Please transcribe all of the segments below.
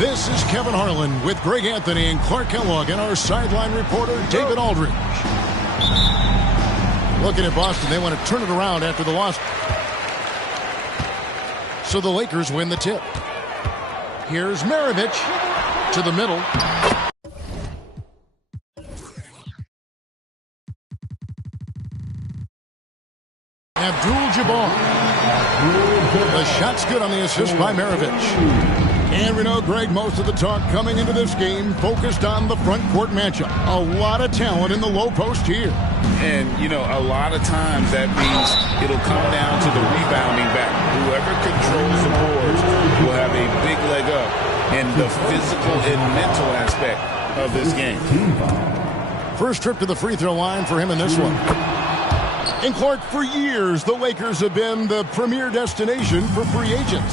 This is Kevin Harlan with Greg Anthony and Clark Kellogg and our sideline reporter, David Aldridge. Looking at Boston, they want to turn it around after the loss. So the Lakers win the tip. Here's Maravich to the middle. Abdul-Jabbar. The shot's good on the assist by Maravich. And we know, Greg, most of the talk coming into this game focused on the front court matchup. A lot of talent in the low post here. And, you know, a lot of times that means it'll come down to the rebounding back. Whoever controls the boards will have a big leg up in the physical and mental aspect of this game. First trip to the free throw line for him in this one. And Clark, for years, the Lakers have been the premier destination for free agents.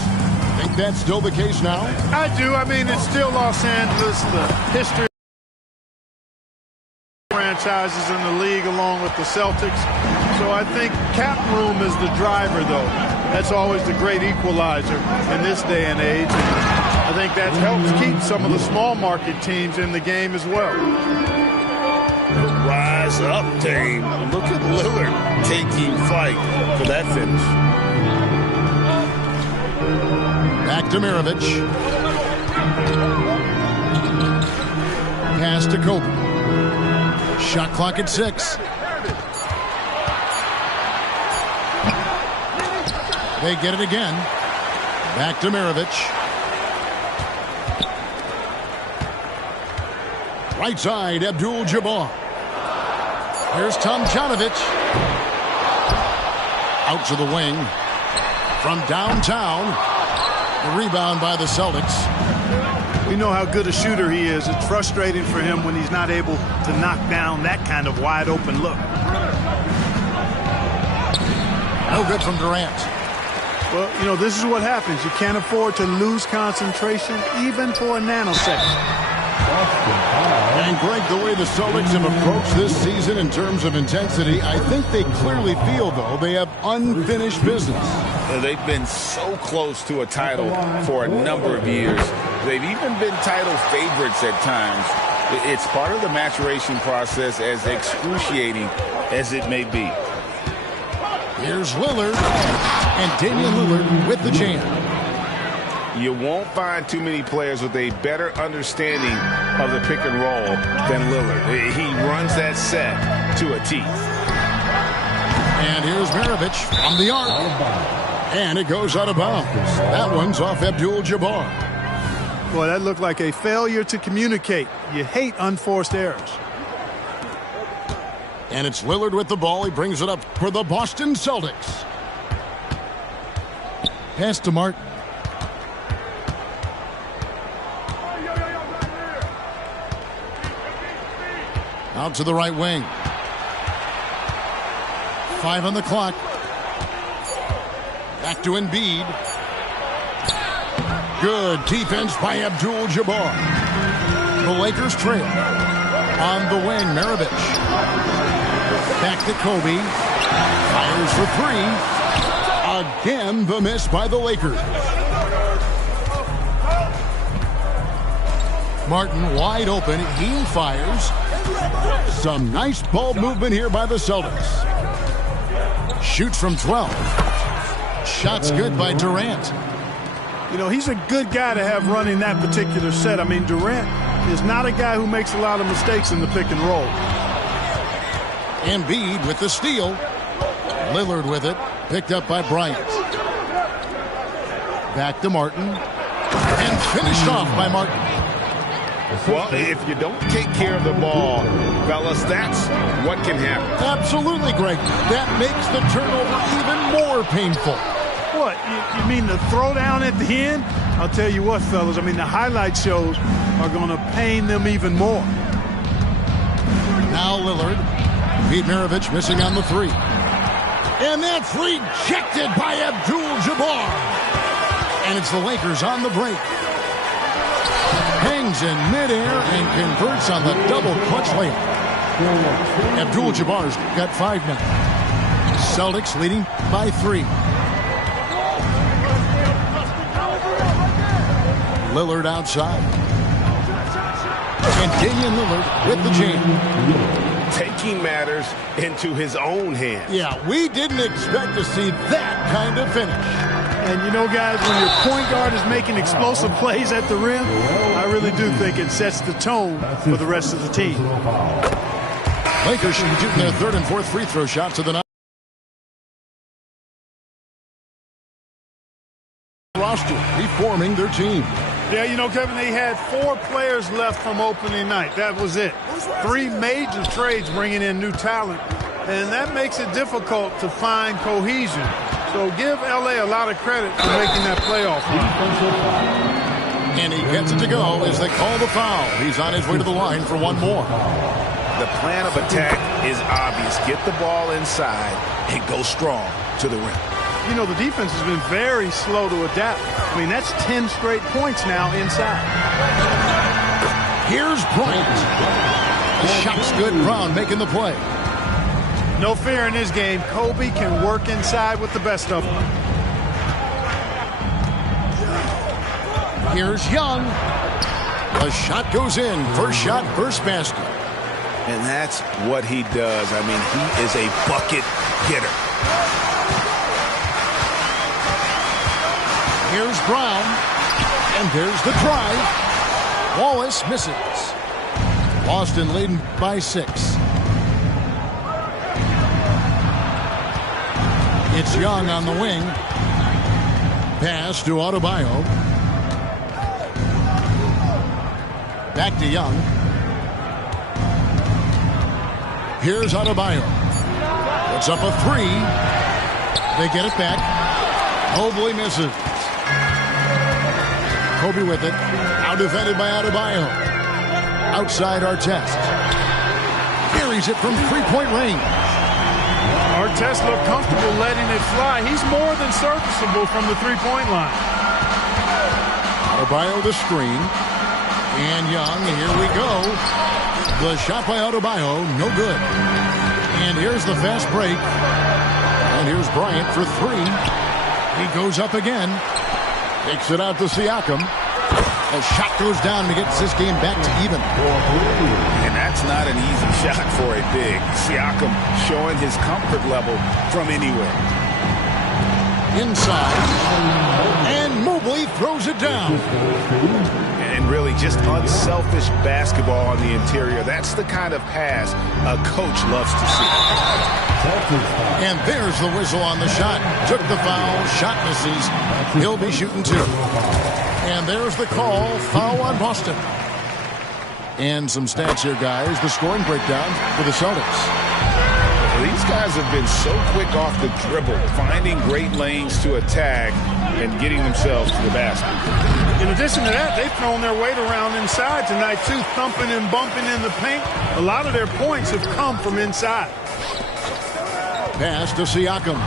Think that's still the case now? I do. I mean, it's still Los Angeles, the history of franchises in the league along with the Celtics. So I think cap room is the driver, though. That's always the great equalizer in this day and age. I think that helps keep some of the small market teams in the game as well. The rise up team. Look at Lillard taking flight for that finish. Back to Maravich. Pass to Kobe. Shot clock at 6. They get it again. Back to Maravich. Right side, Abdul-Jabbar. Here's Tomjanovich. Out to the wing. From downtown. The rebound by the Celtics. We know how good a shooter he is. It's frustrating for him when he's not able to knock down that kind of wide open look. No good from Durant. Well, you know, this is what happens. You can't afford to lose concentration even for a nanosecond. And Greg, the way the Celtics have approached this season in terms of intensity, I think they clearly feel, though, they have unfinished business. They've been so close to a title for a number of years. They've even been title favorites at times. It's part of the maturation process, as excruciating as it may be. Here's Lillard, and Damian Lillard with the jam. You won't find too many players with a better understanding of the pick and roll than Lillard. He runs that set to a T. And here's Maravich from the arc. And it goes out of bounds. That one's off Abdul-Jabbar. Boy, that looked like a failure to communicate. You hate unforced errors. And it's Lillard with the ball. He brings it up for the Boston Celtics. Pass to Martin. Out to the right wing. 5 on the clock. Back to Embiid. Good defense by Abdul-Jabbar. The Lakers trail. On the wing, Maravich. Back to Kobe. Fires for 3. Again, the miss by the Lakers. Martin wide open. He fires. Some nice ball movement here by the Celtics. Shoots from 12. Shots good by Durant. You know, he's a good guy to have running that particular set. I mean, Durant is not a guy who makes a lot of mistakes in the pick and roll. Embiid with the steal. Lillard with it. Picked up by Bryant. Back to Martin. And finished off by Martin. Well, if you don't take care of the ball, fellas, that's what can happen. Absolutely, Greg. That makes the turnover even more painful. What, you mean the throwdown at the end? I'll tell you what, fellas, I mean, the highlight shows are going to pain them even more. Now Lillard. Pete Maravich missing on the 3. And that's rejected by Abdul-Jabbar. And it's the Lakers on the break. Hangs in midair and converts on the double clutch layup. Abdul-Jabbar's got 5 now. Celtics leading by 3. Lillard outside. And Damian Lillard with the jam. Taking matters into his own hands. Yeah, we didn't expect to see that kind of finish. And you know, guys, when your point guard is making explosive plays at the rim, I really do think it sets the tone for the rest of the team. Lakers should be shooting their third and fourth free throw shots of the night. Roster reforming their team. Yeah, you know, Kevin, they had 4 players left from opening night. That was it. 3 major trades bringing in new talent, and that makes it difficult to find cohesion. So give L.A. a lot of credit for making that playoff run. And he gets it to go as they call the foul. He's on his way to the line for one more. The plan of attack is obvious. Get the ball inside and go strong to the rim. You know, the defense has been very slow to adapt. I mean, that's 10 straight points now inside. Here's Bryant. The shot's good. Brown making the play. No fear in his game. Kobe can work inside with the best of them. Here's Young. The shot goes in. First shot, first basket. And that's what he does. I mean, he is a bucket getter. Here's Brown. And there's the drive. Wallace misses. Boston leading by 6. It's Young on the wing. Pass to Adebayo. Back to Young. Here's Adebayo. Puts up a 3. They get it back. Mobley misses. Kobe with it. Out defended by Adebayo. Outside Artest. Carries it from three-point range. Artest looked comfortable letting it fly. He's more than serviceable from the three-point line. Adebayo the screen. And Young, here we go. The shot by Adebayo, no good. And here's the fast break. And here's Bryant for 3. He goes up again. Takes it out to Siakam. The shot goes down and he gets this game back to even. And that's not an easy shot for a big. Siakam showing his comfort level from anywhere. Inside. And Mobley throws it down. And really just unselfish basketball on the interior. That's the kind of pass a coach loves to see. And there's the whistle on the shot. Took the foul. Shot misses. He'll be shooting 2. And there's the call. Foul on Boston. And some stats here, guys. The scoring breakdown for the Celtics. These guys have been so quick off the dribble, finding great lanes to attack and getting themselves to the basket. In addition to that, they've thrown their weight around inside tonight, too, thumping and bumping in the paint. A lot of their points have come from inside. Pass to Siakam.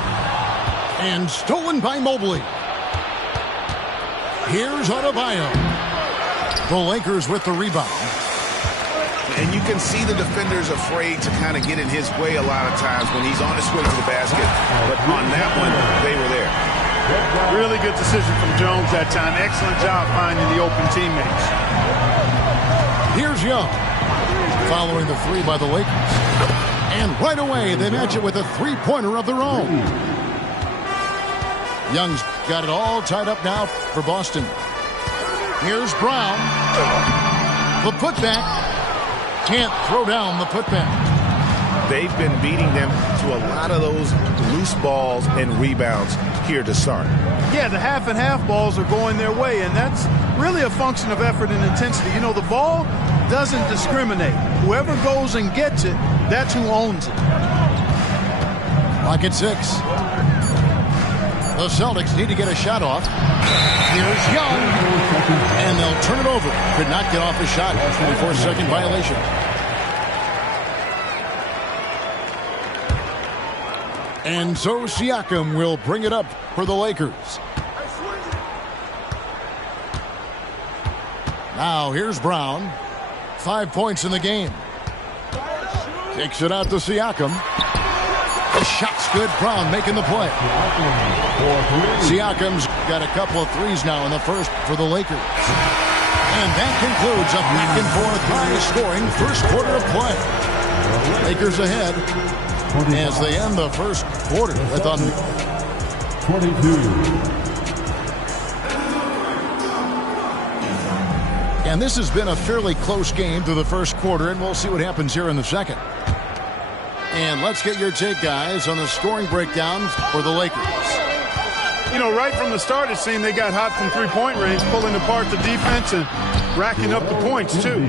And stolen by Mobley. Here's Adebayo. The Lakers with the rebound. And you can see the defenders afraid to kind of get in his way a lot of times when he's on his way to the basket. But on that one, they were there. Really good decision from Jones that time. Excellent job finding the open teammates. Here's Young. Following the 3 by the Lakers. And right away, they match it with a three-pointer of their own. Young's got it all tied up now for Boston. Here's Brown. The putback. Can't throw down the putback. They've been beating them to a lot of those loose balls and rebounds here to start. Yeah, the half and half balls are going their way, and that's really a function of effort and intensity. You know, the ball doesn't discriminate. Whoever goes and gets it, that's who owns it. Clock at 6. The Celtics need to get a shot off. Here's Young. And they'll turn it over. Could not get off a shot. 24-second violation. And so Siakam will bring it up for the Lakers. Now here's Brown. 5 points in the game. Kicks it out to Siakam. The shot's good. Brown making the play. Siakam's got a couple of threes now in the first for the Lakers. And that concludes a back-and-forth high-scoring first quarter of play. Lakers ahead as they end the first quarter with a 22. And this has been a fairly close game through the first quarter, and we'll see what happens here in the second. And let's get your take, guys, on the scoring breakdown for the Lakers. You know, right from the start, it seemed they got hot from three-point range, pulling apart the defense and racking up the points, too.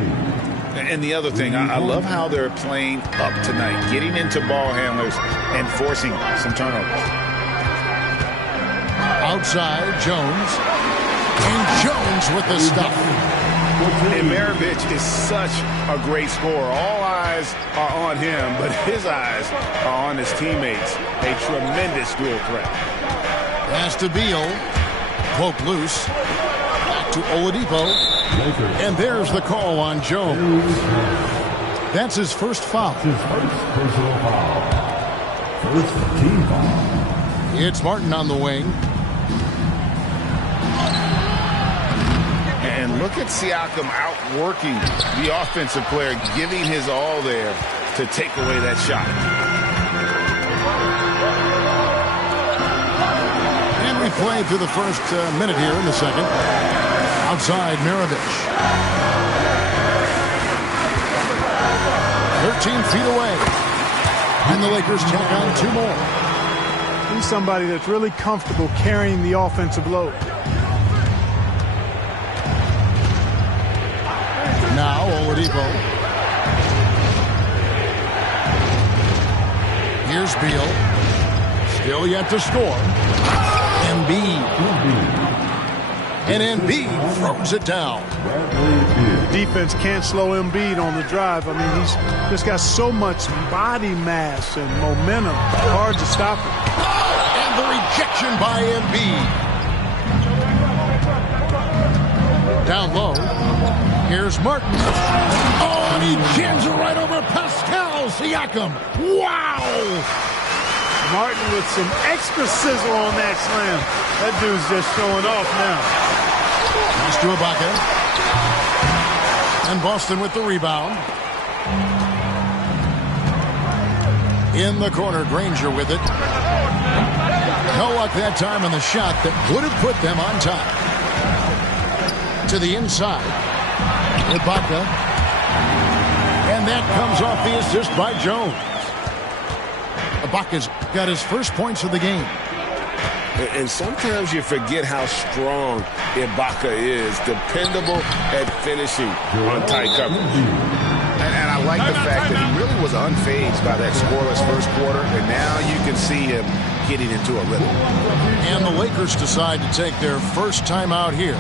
And the other thing, I love how they're playing up tonight, getting into ball handlers and forcing some turnovers. Outside, Jones. And Jones with the stuff. And Maravich is such a great scorer. All eyes are on him, but his eyes are on his teammates. A tremendous dual threat. Pass to Beal. Poke loose. Back to Oladipo. And there's the call on Jones. That's his first foul. His first personal foul. First team foul. It's Martin on the wing. And look at Siakam outworking the offensive player, giving his all there to take away that shot. And we played through the first minute here in the second. Outside, Maravich. 13 feet away. And the Lakers tack on two more. He's somebody that's really comfortable carrying the offensive load. Now Oladipo. Here's Beal. Still yet to score. Embiid. And Embiid throws it down. Defense can't slow Embiid on the drive. I mean, he's just got so much body mass and momentum. Hard to stop him. And the rejection by Embiid. Down low. Here's Martin. Oh, and he jams it right over Pascal Siakam. Wow! Martin with some extra sizzle on that slam. That dude's just showing off now. Pass to Ibaka. And Boston with the rebound. In the corner, Granger with it. No luck that time on the shot that would have put them on top. To the inside. Ibaka. And that comes off the assist by Jones. Ibaka's got his first points of the game. And sometimes you forget how strong Ibaka is. Dependable at finishing on tight coverage. And I like the fact that he really was unfazed by that scoreless first quarter. And now you can see him getting into a rhythm. And the Lakers decide to take their first time out here.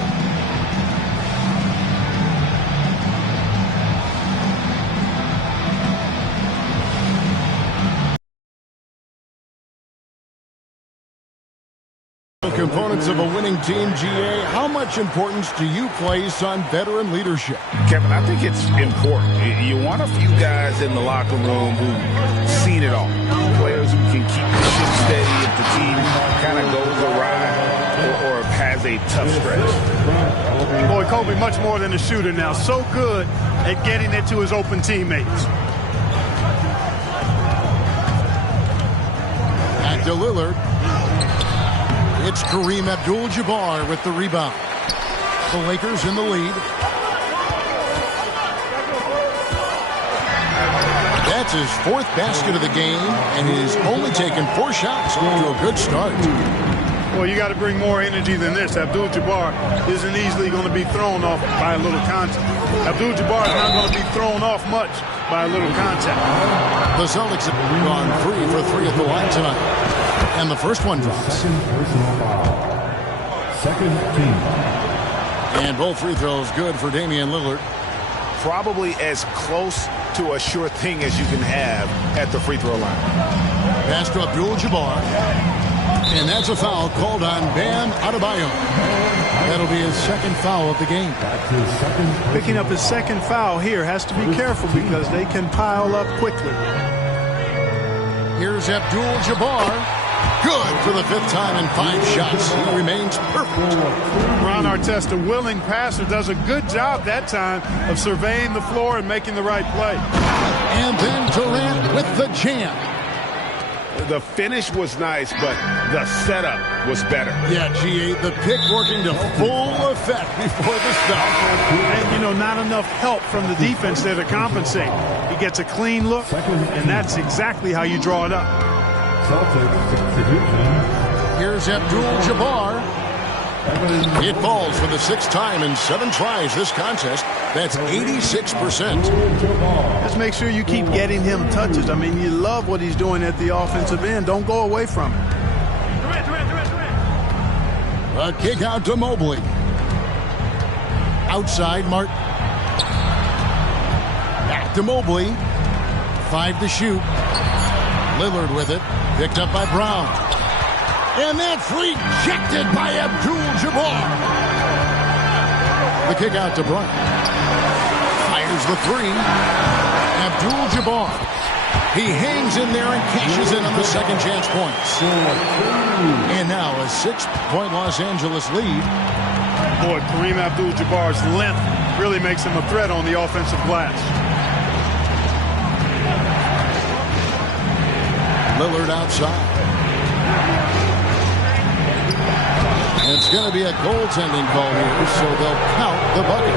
Components of a winning team, GA, how much importance do you place on veteran leadership? Kevin, I think it's important. You want a few guys in the locker room who've seen it all. Players who can keep the ship steady if the team kind of goes awry or has a tough stretch. Boy, Kobe much more than a shooter now. So good at getting it to his open teammates. Back to Lillard. It's Kareem Abdul-Jabbar with the rebound. The Lakers in the lead. That's his fourth basket of the game, and he's only taken 4 shots to a good start. Well, you got to bring more energy than this. Abdul-Jabbar isn't easily going to be thrown off by a little contact. Abdul-Jabbar is not going to be thrown off much by a little contact. The Celtics have gone 3 for 3 at the line tonight. And the first one drops. Second personal foul. Second team. And both free throws good for Damian Lillard. Probably as close to a sure thing as you can have at the free throw line. Pass to Abdul-Jabbar. And that's a foul called on Bam Adebayo. That'll be his second foul of the game. Picking up his second foul here. Has to be careful because they can pile up quickly. Here's Abdul-Jabbar. Good for the 5th time in 5 shots. He remains perfect. Ron Artest, a willing passer, does a good job that time of surveying the floor and making the right play. And then Durant with the jam. The finish was nice, but the setup was better. Yeah, G8, the pick working to full effect before the stop. And, you know, not enough help from the defense there to compensate. He gets a clean look, and that's exactly how you draw it up. Celtics substitution. Here's Abdul-Jabbar. It falls for the 6th time in 7 tries this contest. That's 86%. Just make sure you keep getting him touches. I mean, you love what he's doing at the offensive end. Don't go away from it. A kick out to Mobley. Outside, Martin. Back to Mobley. 5 to shoot. Lillard with it. Picked up by Brown. And that's rejected by Abdul-Jabbar. The kick out to Bryant. Fires the 3. Abdul-Jabbar. He hangs in there and cashes in on the second chance points. And now a 6-point Los Angeles lead. Boy, Kareem Abdul-Jabbar's length really makes him a threat on the offensive glass. Lillard outside. It's going to be a goaltending call here, so they'll count the bucket.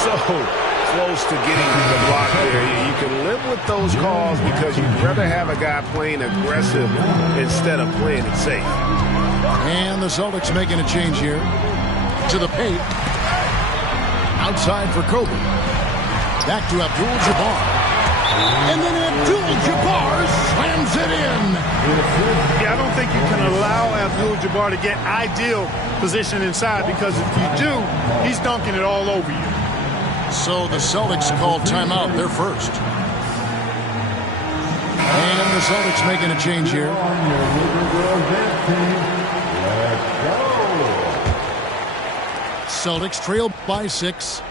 So close to getting the block there. You can live with those calls because you'd rather have a guy playing aggressive instead of playing it safe. And the Celtics making a change here to the paint. Outside for Kobe. Back to Abdul-Jabbar. And then Abdul-Jabbar slams it in. Yeah, I don't think you can allow Abdul-Jabbar to get ideal position inside because if you do, he's dunking it all over you. So the Celtics call timeout. They're first. And the Celtics making a change here. Celtics trail by 6.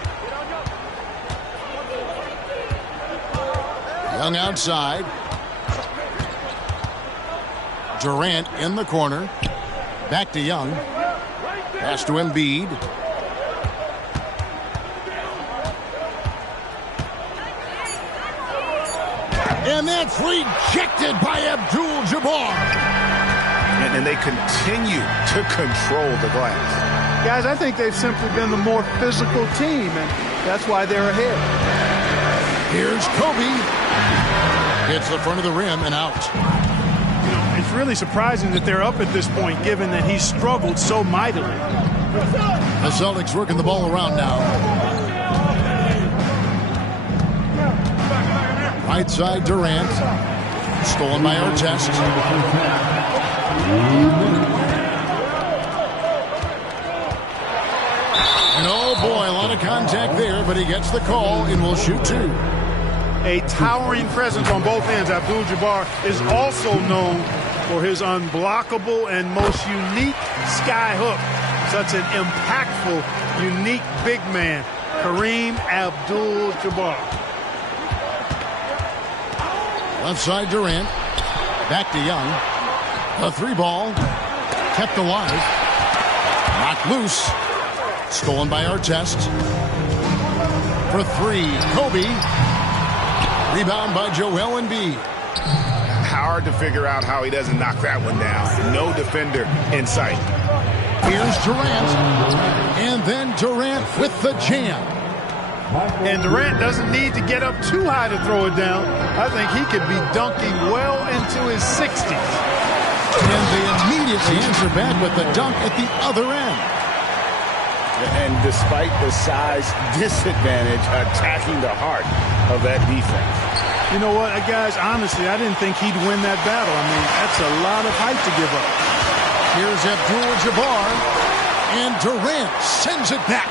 Young outside. Durant in the corner. Back to Young. Pass to Embiid. And that's rejected by Abdul-Jabbar. And they continue to control the glass. Guys, I think they've simply been the more physical team, and that's why they're ahead. Here's Kobe. Hits the front of the rim and out. It's really surprising that they're up at this point, given that he struggled so mightily. The Celtics working the ball around now. Right side, Durant. Stolen by Artest. And oh boy, a lot of contact there, but he gets the call and will shoot 2. A towering presence on both ends. Abdul-Jabbar is also known for his unblockable and most unique sky hook. Such an impactful, unique big man, Kareem Abdul-Jabbar. Left side, Durant. Back to Young. A 3-ball. Kept alive. Knocked loose. Stolen by Artest. For 3, Kobe. Rebound by Joel Embiid. Hard to figure out how he doesn't knock that one down. No defender in sight. Here's Durant. And then Durant with the jam. And Durant doesn't need to get up too high to throw it down. I think he could be dunking well into his 60s. And they immediately answer back with the dunk at the other end. And despite the size disadvantage, attacking the heart of that defense. You know what, guys, honestly, I didn't think he'd win that battle. I mean, that's a lot of height to give up. Here's Abdul-Jabbar. And Durant sends it back.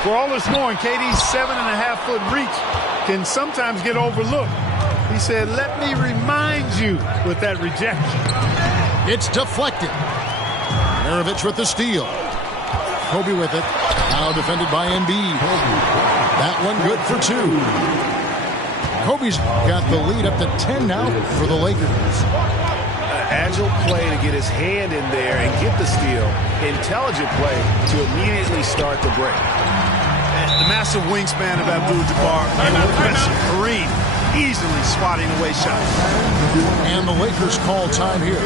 For all the scoring, KD's 7.5-foot reach can sometimes get overlooked. He said, let me remind you with that rejection. It's deflected. Maravich with the steal. Kobe with it. Now defended by Embiid. That one good for 2. Kobe's got the lead up to 10 now for the Lakers. Agile play to get his hand in there and get the steal. Intelligent play to immediately start the break. The massive wingspan of Abdul-Jabbar. Kareem easily swatting away shots. And the Lakers call time here.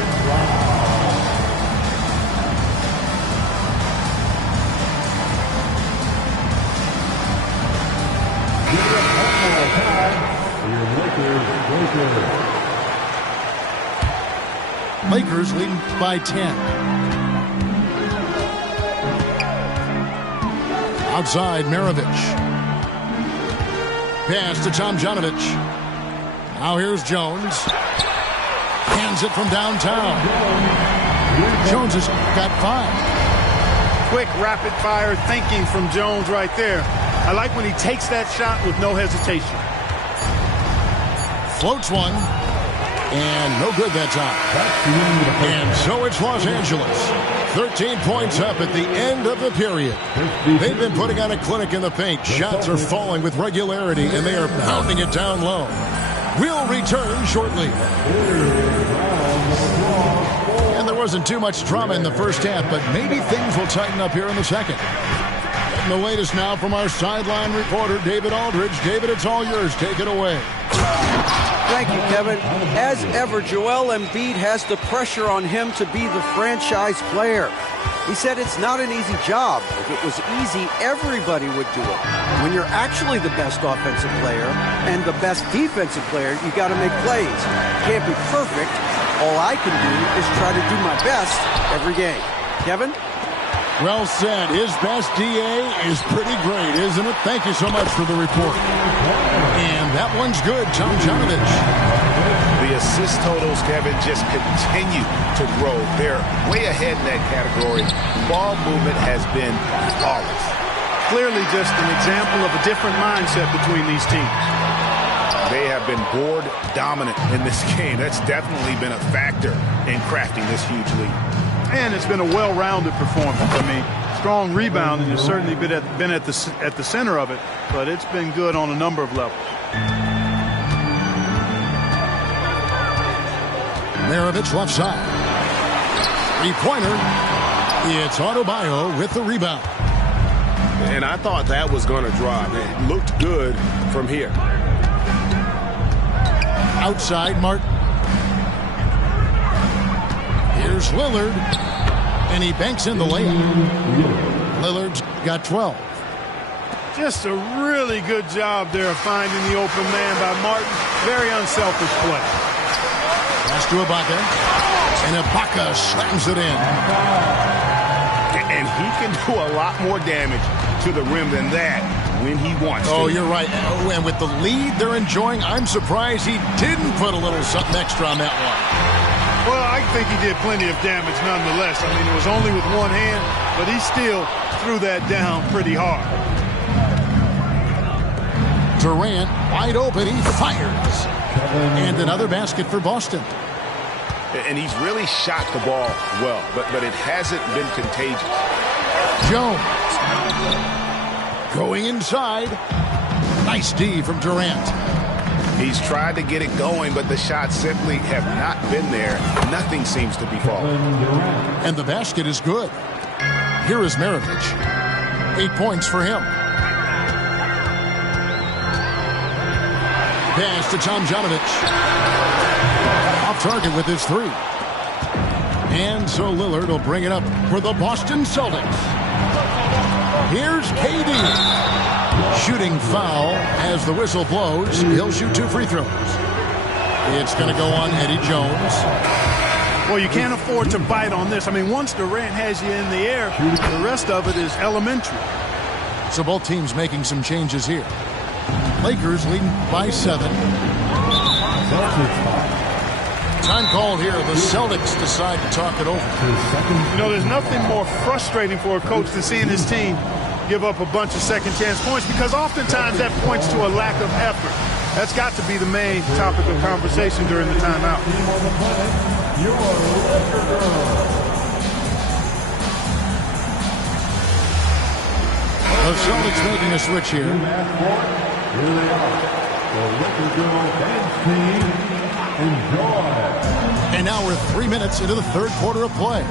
Lakers leading by 10. Outside, Maravich. Pass to Tomjanovich. Now here's Jones. Hands it from downtown. Jones has got 5. Quick, rapid-fire thinking from Jones right there. I like when he takes that shot with no hesitation. Floats one. And no good that time. And so it's Los Angeles. 13 points up at the end of the period. They've been putting on a clinic in the paint. Shots are falling with regularity, and they are pounding it down low. We'll return shortly. And there wasn't too much drama in the first half, but maybe things will tighten up here in the second. And the latest now from our sideline reporter, David Aldridge. David, it's all yours. Take it away. Thank you, Kevin. As ever, Joel Embiid has the pressure on him to be the franchise player. He said it's not an easy job. If it was easy, everybody would do it. When you're actually the best offensive player and the best defensive player, you got to make plays. Can't be perfect. All I can do is try to do my best every game. Kevin? Well said. His best DA is pretty great, isn't it? Thank you so much for the report. And that one's good, Tomjanovich. The assist totals, Kevin, just continue to grow. They're way ahead in that category. Ball movement has been flawless. Clearly just an example of a different mindset between these teams. They have been board dominant in this game. That's definitely been a factor in crafting this huge lead. And it's been a well-rounded performance. I mean, strong rebounding has certainly been at the center of it, but it's been good on a number of levels. Maravich left side. Three-pointer. It's Adebayo with the rebound. And I thought that was going to drop. It looked good from here. Outside, Martin. Here's Lillard, and he banks in the layup. Lillard's got 12. Just a really good job there of finding the open man by Martin. Very unselfish play. Pass to Ibaka, and Ibaka slams it in. And he can do a lot more damage to the rim than that when he wants to. Oh, you're right. Oh, and with the lead they're enjoying, I'm surprised he didn't put a little something extra on that one. Well, I think he did plenty of damage nonetheless. I mean, it was only with one hand, but he still threw that down pretty hard. Durant, wide open, he fires. And another basket for Boston. And he's really shot the ball well, but it hasn't been contagious. Jones. Going inside. Nice D from Durant. He's tried to get it going, but the shots simply have not been there. Nothing seems to be falling. And the basket is good. Here is Maravich. 8 points for him. Pass to Tomjanovich. Off target with his 3. And so Lillard will bring it up for the Boston Celtics. Here's KD. Shooting foul as the whistle blows. He'll shoot 2 free throws. It's going to go on Eddie Jones. Well, you can't afford to bite on this. I mean, once Durant has you in the air, the rest of it is elementary. So both teams making some changes here. Lakers leading by 7. Time called here. The Celtics decide to talk it over. You know, there's nothing more frustrating for a coach than seeing his team give up a bunch of second-chance points, because oftentimes that points to a lack of effort. That's got to be the main topic of conversation during the timeout. The Celtics making a switch here. The Laker Girl Dance Team, enjoy. And now we're 3 minutes into the third quarter of play.